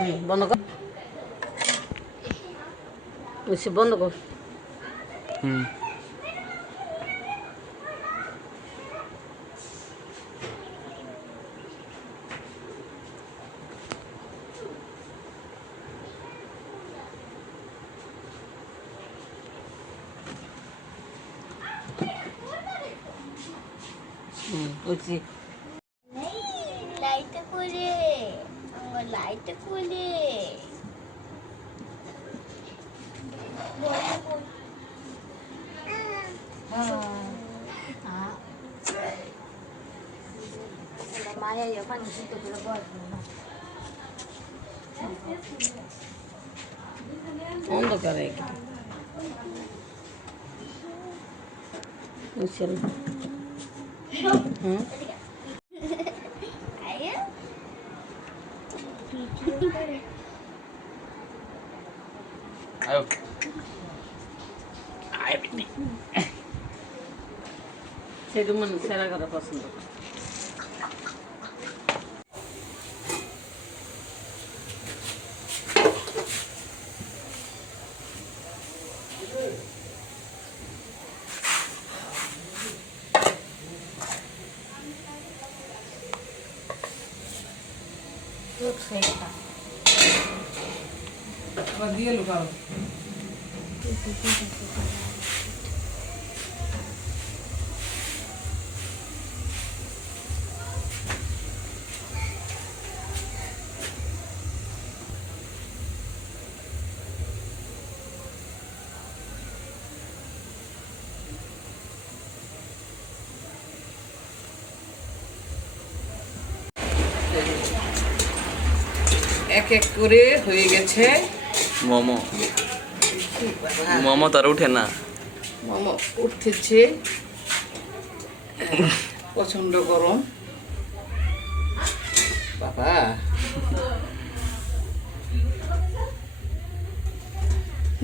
বন্ধ কর, বন্ধ কর। বুঝছি। লাইটটা করে আমার লাইটটা করে মায়া ওখানে শুদ্ধ করে অন্ধকারে বুঝছেন। সেটা মনে সেরা করা পছন্দ করে। দিয়ে লুকাও। এক এক করে হয়ে গেছে মোমো। মোমো তার উঠে না, মোমো উঠতেছে। প্রচন্ড গরম বাবা।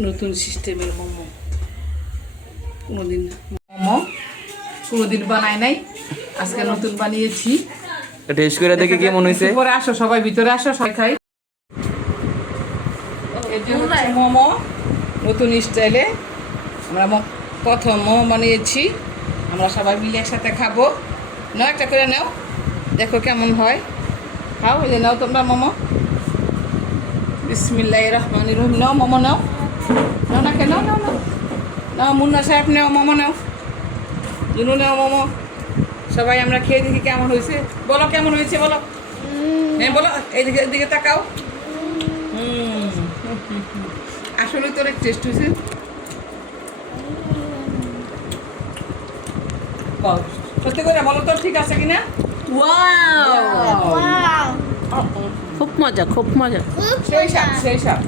নতুন সিস্টেমের মোমো, কোনোদিন বানাই নাই, আজকে নতুন বানিয়েছি। টেস্ট করে দেখে কেমন হয়েছে। পরে আসো সবাই, ভিতরে আসো, সবাই খাই। এই যে হচ্ছে মোমো, নতুন স্টাইলে আমরা প্রথম মোমো বানিয়েছি। আমরা সবাই মিলে একসাথে খাবো। নাও একটা করে নাও, দেখো কেমন হয়। খাও, এই যে নাও তোমরা মোমো। বিসমিল্লাহির রহমানির রহিম। নাও মোমো, নাও নাও না কেন, নাও নাও নাও। মুন্না সাহেব নাও মোমো, নাও জুনু নাও মোমো। সবাই আমরা খেয়ে দেখি কেমন হয়েছে। বলো কেমন হয়েছে, বলো। হ্যাঁ বলো, এইদিকে এদিকে তাকাও। আসলে তো অনেক টেস্ট হয়েছে। সত্যি করে বলো তো ঠিক আছে কিনা। খুব মজা, খুব মজা। সেই সাপ, সেই সাপ।